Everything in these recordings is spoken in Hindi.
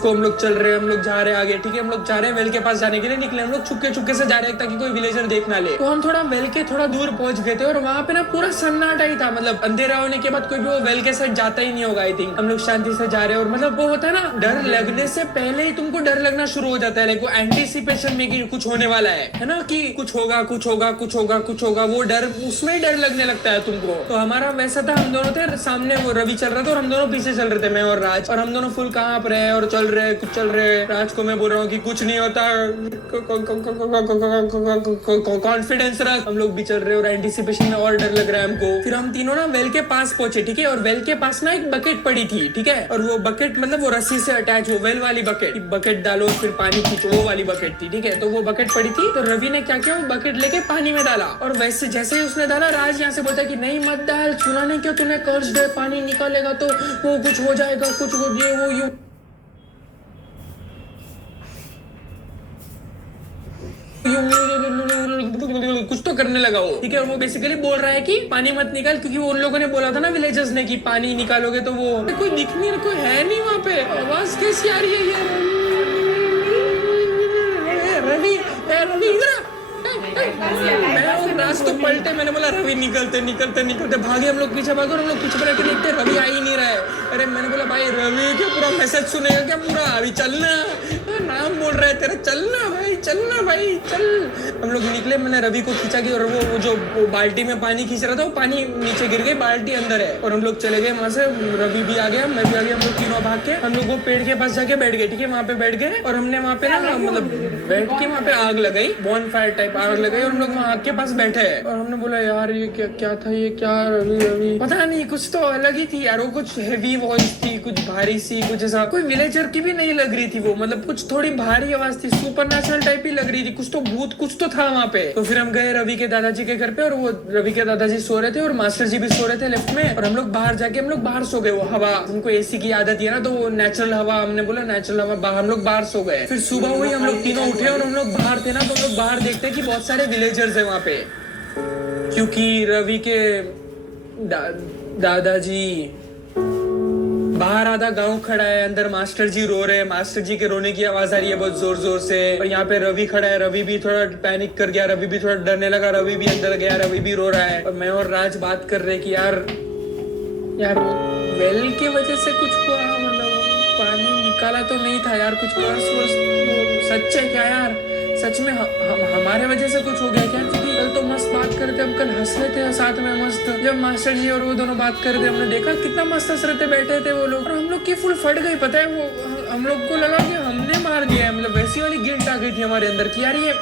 को हम लोग चल रहे हैं, हम लोग जा रहे हैं आगे, ठीक है। हम लोग जा रहे हैं वेल के पास जाने के लिए निकले, हम लोग चुपके चुपके से जा रहे हैं ताकि कोई विलेजर देख ना ले। तो हम थोड़ा वेल के थोड़ा दूर पहुंच गए थे और वहाँ पे ना पूरा सन्नाटा ही था, मतलब अंधेरा होने के बाद कोई भी वो वेल के साइड जाता ही नहीं होगा आई थिंक। हम लोग शांति से जा रहे हैं और मतलब वो होता है ना, डर लगने से पहले ही तुमको डर लगना शुरू हो जाता है, लाइक वो एंटीसिपेशन में कि कुछ होने वाला है ना, कि कुछ होगा कुछ होगा कुछ होगा कुछ होगा, वो डर उसमें ही डर लगने लगता है तुमको। तो हमारा वैसा था, हम दोनों थे सामने, वो रवि चल रहा था और हम दोनों पीछे चल रहे थे, मैं और राज, और हम दोनों फुल कांप रहे और चल रहे कुछ चल रहे। राज को मैं बोल रहा हूँ कि कुछ नहीं होता, कॉन्फिडेंस रख। हम लोग भी चल रहे और एंटीसिपेशन में और डर लग रहा है हमको। फिर हम तीनों ना वेल के पास पहुंचे, ठीक है, और वेल के पास ना एक बकेट पड़ी थी, ठीक है, और वो बकेट मतलब वो रस्सी से अटैच हो, वेल वाली बकेट, बकेट डालो फिर पानी खींचो, वो वाली बकेट थी, ठीक है। तो वो बकेट पड़ी थी, तो रवि ने क्या किया, वो बकेट लेके पानी में डाला, और वैसे जैसे ही उसने डाला, राज यहाँ से बोलता है कि नहीं मत डाल, सुना नहीं क्यों तूने कर्ज दे, पानी निकालेगा तो वो कुछ हो जाएगा, कुछ वो ये वो यू कुछ तो करने लगा वो, ठीक है। और वो बेसिकली बोल रहा है कि पानी मत निकाल, क्योंकि वो उन लोगों ने बोला था ना विलेजर्स ने कि पानी निकालोगे तो वो कोई दिख नहीं, कोई है नहीं वहाँ पे। आवाज कैसी आ रही है ये? रवि रवि इधर मैं और राज तो पलटे, मैंने बोला रवि निकलते निकलते निकलते भागे, हम लोग पीछे भागो, हम लोग पीछे पलट के देखते रवि आ ही नहीं रहा है। अरे मैंने बोला भाई रवि क्या पूरा मैसेज सुनेगा क्या पूरा, अभी चलना, नाम बोल रहा है तेरा, चलना भाई चल। हम लोग निकले, मैंने रवि को खींचा कि, और वो जो बाल्टी में पानी खींच रहा था वो पानी नीचे गिर गई, बाल्टी अंदर है, और हम लोग चले गए वहां से। रवि भी आ गया, मैं भी आ गया, हम लोग तीनों भाग के हम लोग वो पेड़ के पास जाके बैठ गए, ठीक है। वहाँ पे बैठ गए और हमने वहाँ पे ना मतलब बैठ के वहाँ पे आग लगाई, बॉन फायर टाइप आग लगाई, और हम लोग वहाँ आग के पास बैठे हैं। और हमने बोला यार ये क्या था, ये क्या रवि पता नहीं, कुछ तो अलग ही थी यार, वो कुछ हैवी वॉइस थी, कुछ भारी सी, कुछ ऐसा कोई विलेजर की भी नहीं लग रही थी वो, मतलब कुछ थोड़ी भारी आवाज थी, सुपरनेचुरल टाइप ही लग रही थी, कुछ तो भूत कुछ तो था वहाँ पे। तो फिर हम गए रवि के दादाजी के घर पे, और वो रवि के दादाजी सो रहे थे और मास्टर जी भी सो रहे थे लेफ्ट में, और हम लोग बाहर जाके हम लोग बाहर सो गए। वो हवा, उनको एसी की आदत है ना, तो वो नेचुरल हवा, हमने बोला नेचुरल हवा, हम लोग बाहर सो गए। फिर सुबह हुई, हम लोग तीनों उठे और हम लोग बाहर थे ना, तो हम लोग बाहर देखते हैं कि बहुत सारे विलेजर्स है वहाँ पे, क्योंकि रवि के दादाजी बाहर आधा गांव खड़ा है, अंदर मास्टर जी रो रहे हैं, मास्टर जी के रोने की आवाज आ रही है बहुत जोर जोर से, और यहाँ पे रवि खड़ा है, रवि भी थोड़ा पैनिक कर गया, रवि भी थोड़ा डरने लगा, रवि भी अंदर गया, रवि भी रो रहा है। और मैं और राज बात कर रहे कि यार वेल की वजह से कुछ हुआ, मतलब पानी निकाला तो नहीं था यार, कुछ कर्स वर्स सच है क्या यार, सच में हमारे वजह से कुछ हो गया क्या? क्योंकि कल तो मस्त बात कर रहे थे, हम कल हंस रहे थे साथ में मस्त, जब मास्टर जी और वो दोनों बात कर रहे थे, हमने देखा कितना मस्त हंस रहे थे, बैठे थे वो लोग, और हम लोग की फुल फट गई, पता है वो हम लोग को लगा कि हमने मार दिया है, मतलब वैसी वाली गिल्ट आ गई थी हमारे अंदर कि यार ये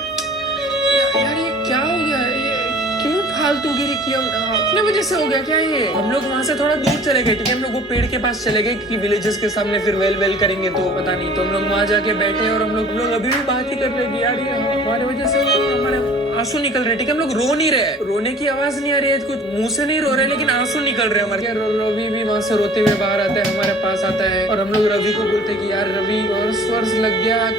क्या हो गया, ये क्यों फालतूगिरी की अपने वजह से हो गया क्या ये? हम लोग वहां से थोड़ा दूर चले गए, ठीक है, हम लोग वो पेड़ के पास चले गए कि विलेजेस के सामने फिर वेल करेंगे तो पता नहीं, तो हम लोग वहां जाके बैठे और हम लोग अभी भी बात ही कर रहे कि यार ये हमारे वजह से हमारे आंसू निकल रहे, ठीक है, हम लोग रो नहीं रहे, रोने की आवाज नहीं आ रही है, कुछ मुंह से नहीं रो रहे, लेकिन आंसू निकल रहे हमारे। रवि भी वहां से रोते हुए बाहर आता है, हमारे पास आता है, और हम लोग रवि को बोलते कि यार रवि वर्ष लग गया,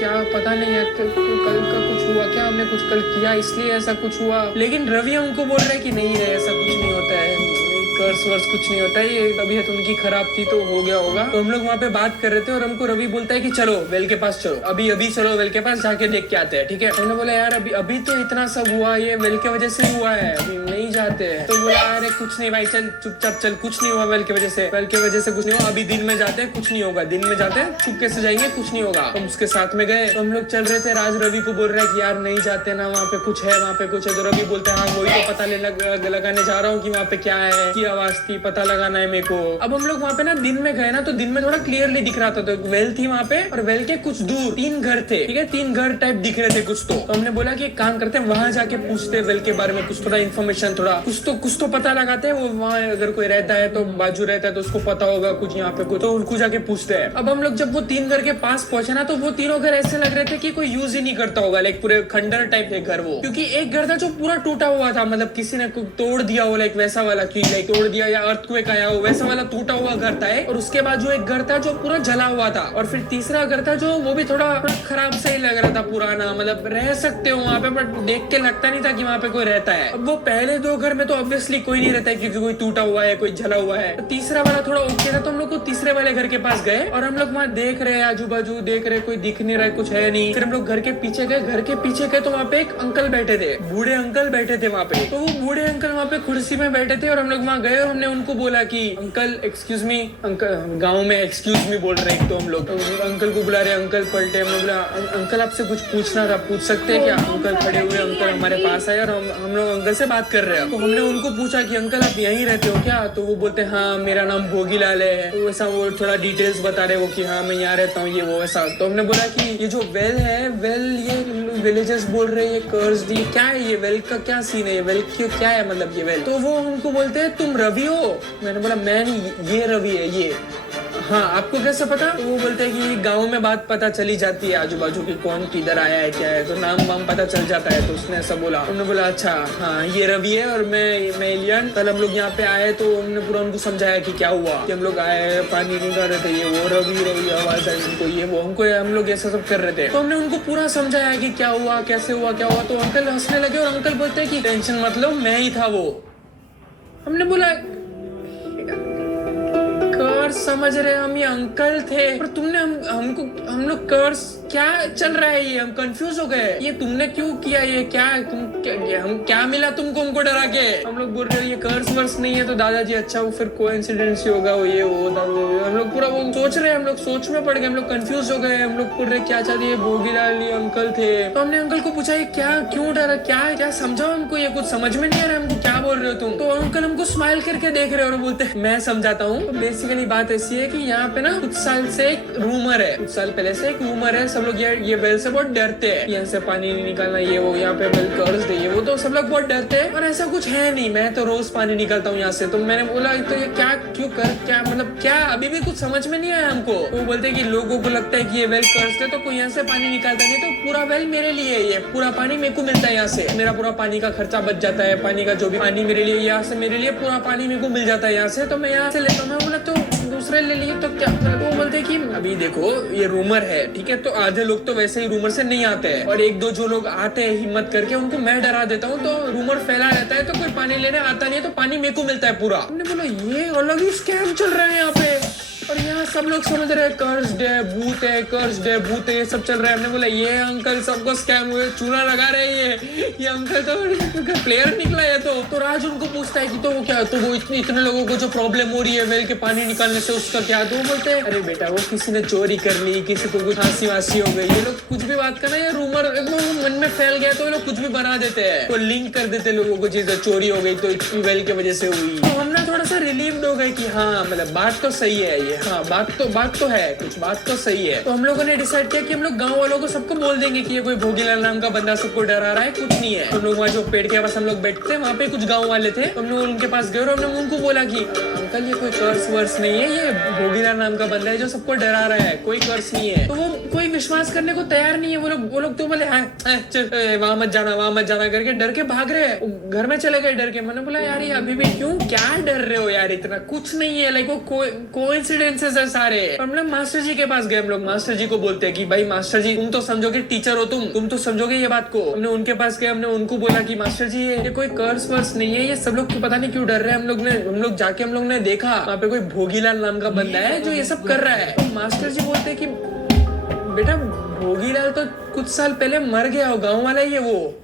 क्या पता नहीं है, कल का कुछ हुआ क्या, हमने कुछ कल किया इसलिए ऐसा कुछ हुआ, लेकिन रवि हमको बोल रहा है कि नहीं है, ऐसा कुछ नहीं होता है, कर्स वर्स कुछ नहीं होता है, ये तबीयत उनकी खराब थी तो हो गया होगा। तो हम लोग वहाँ पे बात कर रहे थे और हमको रवि बोलता है कि चलो वेल के पास चलो, अभी चलो वेल के पास जाके देख के आते हैं, ठीक है। हमने बोला यार अभी तो इतना सब हुआ, ये वेल के वजह से हुआ है, अभी नहीं जाते हैं। तो बोला अरे कुछ नहीं भाई, चल चुपचाप चल, कुछ नहीं हुआ वेल के वजह से कुछ नहीं हुआ, अभी दिन में जाते हैं, कुछ नहीं होगा, दिन में जाते हैं, चुपके से जाएंगे, कुछ नहीं होगा। हम उसके साथ में गए, तो हम लोग चल रहे थे, राज रवि को बोल रहा है कि यार नहीं जाते ना, वहाँ पे कुछ है, वहाँ पे कुछ है, तो रवि बोलते हैं हाँ वही तो पता लगाने जा रहा हूँ कि वहाँ पे क्या है, की आवाज थी, पता लगाना है मेरे को। अब हम लोग वहाँ पे ना दिन में गए ना, तो दिन में थोड़ा क्लियरली दिख रहा था, तो वेल थी वहाँ पे, और वेल के कुछ दूर 3 घर थे, ठीक है, 3 घर टाइप दिख रहे थे कुछ तो हमने बोला कि एक काम करते हैं, वहां जाके पूछते वेल के बारे में, कुछ थोड़ा इन्फॉर्मेशन, थोड़ा कुछ तो पता लगाते हैं, वो वहाँ अगर कोई रहता है तो बाजू रहता है तो उसको पता होगा कुछ यहाँ पे कुछ, तो उनको जाके पूछते हैं। अब हम लोग जब वो 3 घर के पास पहुंचे ना, तो वो तीनों घर ऐसे लग रहे थे कि कोई यूज ही नहीं करता होगा, लाइक पूरे खंडर टाइप के घर वो, क्योंकि एक घर था जो पूरा टूटा हुआ था, मतलब किसी ने तोड़ दिया हो, लाइक वैसा वाला की, लाइक तोड़ दिया या अर्थक्वेक आया हो वैसा वाला टूटा हुआ घर था और उसके बाद जो एक घर था जो पूरा जला हुआ था और फिर तीसरा घर था जो वो भी थोड़ा खराब सही लग रहा था, पुराना, मतलब रह सकते हो वहाँ पे बट देख के लगता नहीं था कि वहाँ पे कोई रहता है। अब वो पहले दो घर में तो ऑब्वियसली कोई नहीं रहता है क्योंकि कोई टूटा हुआ है, कोई जला हुआ है। तो तीसरा वाला थोड़ा ओके था तो हम लोग को तीसरे वाले घर के पास गए और हम लोग वहाँ देख रहे हैं, आजू बाजू देख रहे, कोई दिख नहीं रहा है, कुछ है नहीं। फिर हम लोग घर के पीछे गए, घर के पीछे गए तो वहाँ पे एक अंकल बैठे थे, बूढ़े अंकल बैठे थे वहाँ पे। तो वो बूढ़े अंकल वहाँ पे कुर्सी में बैठे थे और हम लोग वहाँ गए और हमने उनको बोला कि अंकल एक्सक्यूज मी, अंकल गाँव में एक्सक्यूज मी बोल रहे हैं तो हम लोग अंकल को बुला रहे, अंकल पलटे, हम लोग बोला अंकल आपसे कुछ पूछना था, पूछ सकते हैं क्या? अंकल खड़े हुए, अंकल हमारे पास आए और हम लोग अंकल से बात कर रहे हैं। तो हमने उनको पूछा कि अंकल आप यहीं रहते हो क्या? तो वो बोलते हाँ मेरा नाम भोगीलाल है, तो वैसा वो थोड़ा डिटेल्स बता रहे वो कि हाँ मैं यहाँ रहता हूँ, ये वो ऐसा। तो हमने बोला कि ये जो वेल है, वेल ये विलेजर्स बोल रहे हैं ये कर्स्ड, ये क्या है, ये वेल का क्या सीन है, ये वेल क्यों क्या है, मतलब ये वेल? तो वो हमको बोलते हैं तुम रवि हो? मैंने बोला मैं नहीं, ये रवि है ये। हाँ आपको कैसे पता? वो बोलते हैं कि गांव में बात पता चली जाती है आजू बाजू की कौन किधर आया है क्या है, तो नाम वाम पता चल जाता है। तो उसने ऐसा बोला, हमने बोला अच्छा हाँ ये रवि है और मैं एलियन। कल हम लोग यहाँ पे आए तो हमने पूरा उनको समझाया कि क्या हुआ, कि हम लोग आए पानी निकाल रहे थे, ये वो रवि आवाज आई उनको, ये वो हमको, हम लोग ऐसा सब कर रहे थे। तो हमने उनको पूरा समझाया कि क्या हुआ, कैसे हुआ, क्या हुआ। तो अंकल हंसने लगे और अंकल बोलते हैं कि टेंशन मत लो मैं ही था वो। हमने बोला कर्स समझ रहे हम, ये अंकल थे पर तुमने हम लोग कर्स क्या चल रहा है, ये हम कंफ्यूज हो गए, ये तुमने क्यों किया, ये क्या हम क्या मिला तुमको हमको डरा के? हम लोग बोल रहे ये कर्स वर्स नहीं है। तो दादाजी अच्छा वो फिर कोइंसिडेंस ही होगा, वो ये वो दादा। हम लोग पूरा वो सोच रहे, हम लोग सोच में पड़ गए, हम लोग कंफ्यूज हो गए, हम लोग बोल रहे क्या चाहते, भोगीलाल ये अंकल थे। तो हमने अंकल को पूछा ये क्या क्यों डरा, क्या समझाओ हमको, ये कुछ समझ में नहीं आ रहा हमको, क्या बोल रहे हो तुम? तो अंकल हमको स्माइल करके देख रहे और बोलते मैं समझाता हूँ। तो बेसिकली बात ऐसी है कि यहाँ पे ना कुछ साल से एक रूमर है, कुछ साल पहले से एक रूमर है, सब लोग ये वेल से बहुत डरते हैं, यहाँ से पानी नहीं निकालना, ये वो, यहाँ पे वेल कर्स्ड है ये वो, तो सब लोग बहुत डरते हैं और ऐसा कुछ है नहीं, मैं तो रोज पानी निकालता हूँ यहाँ से। तो मैंने बोला तो ये क्या क्यों कर, क्या मतलब क्या, अभी भी कुछ समझ में नहीं आया हमको। वो बोलते हैं कि लोगों को लगता है कि ये वेल कर्स्ड है तो कोई यहाँ से पानी निकालता नहीं, तो पूरा वेल मेरे लिए, ये पूरा पानी मेरे को मिलता है यहाँ से, मेरा पूरा पानी का खर्चा बच जाता है, पानी का जो भी पानी मेरे लिए यहाँ से, मेरे लिए पूरा पानी मेरे को मिल जाता है यहाँ से, तो मैं यहाँ से लेता हूँ। मैं बोला तो दूसरे ले लिए तो क्या? वो बोलते हैं कि अभी देखो ये रूमर है, ठीक है, तो आधे लोग तो वैसे ही रूमर से नहीं आते हैं और एक दो जो लोग आते हैं हिम्मत करके उनको मैं डरा देता हूँ, तो रूमर फैला रहता है, तो कोई पानी लेने आता नहीं है तो पानी मेरे को मिलता है पूरा। हमने बोला ये अलग ही स्कैम चल रहा है यहाँ पे और यहाँ सब लोग समझ रहे हैं कर्स्ड है, भूत है, कर्स्ड है, भूत है, ये सब चल रहा है। हमने बोला ये अंकल सबको स्कैम हुए, चूना लगा रहे हैं ये अंकल तो प्लेयर निकला है। तो राज उनको पूछता है कि तो वो क्या, तो वो इतने लोगों को जो प्रॉब्लम हो रही है वेल के पानी निकालने से उसका क्या? तो वो बोलते हैं अरे बेटा वो किसी ने चोरी कर ली, किसी को कुछ फांसी वासी हो गई, ये लोग कुछ भी बात करना, ये रूमर एकदम मन में फैल गया तो ये लोग कुछ भी बना देते हैं, तो लिंक कर देते लोगों को, चीजें चोरी हो गई तो वेल की वजह से हुई। तो हम ना थोड़ा सा रिलीव्ड हो गए कि हाँ मतलब बात तो सही है ये, हाँ बात तो है, कुछ बात तो सही है। तो हम लोगों ने डिसाइड किया कि हम लोग गांव वालों को सबको बोल देंगे कि ये कोई भोगीलाल नाम का बंदा सबको डरा रहा है, कुछ नहीं है। हम लोग वहाँ जो पेड़ के पास हम लोग बैठते वहाँ पे कुछ गाँव वाले थे, हम लोग उनके पास गए और हमने उनको बोला कि अंकल ये कोई कर्स वर्स नहीं है, ये भोगीलाल नाम का बंदा है जो सबको डरा रहा है, कोई कर्स नहीं है। तो वो कोई विश्वास करने को तैयार नहीं है, वो लोग तो बोले वहां मत जाना करके डर के भाग रहे हैं, घर में चले गए डर के। मैंने बोला यार ये अभी भी क्यों, क्या डर रहे हो यार, इतना कुछ नहीं है, लाइक वो कोइंसिडेंसेस है सारे। हम लोग मास्टर जी के पास गए, हम लोग मास्टर जी को बोलते हैं कि भाई मास्टर जी तुम तो समझोगे, टीचर हो तुम तो समझोगे ये बात को। हमने उनके पास गए, हमने उनको बोला कि मास्टर जी ये कोई कर्स वर्स नहीं है, ये सब लोग पता नहीं क्यों डर रहे हैं। हम लोग जाके हम लोग ने देखा वहाँ पे कोई भोगीलाल नाम का बंदा है जो ये सब कर रहा है। तो मास्टर जी बोलते हैं कि बेटा भोगीलाल तो कुछ साल पहले मर गया हो, गाँव वाला ही है वो।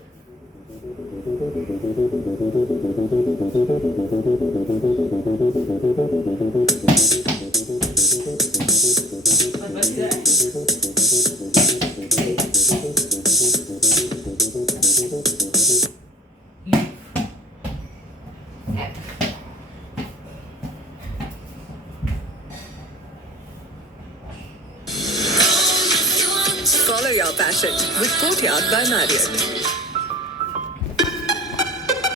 Follow your passion with Courtyard by Marriott.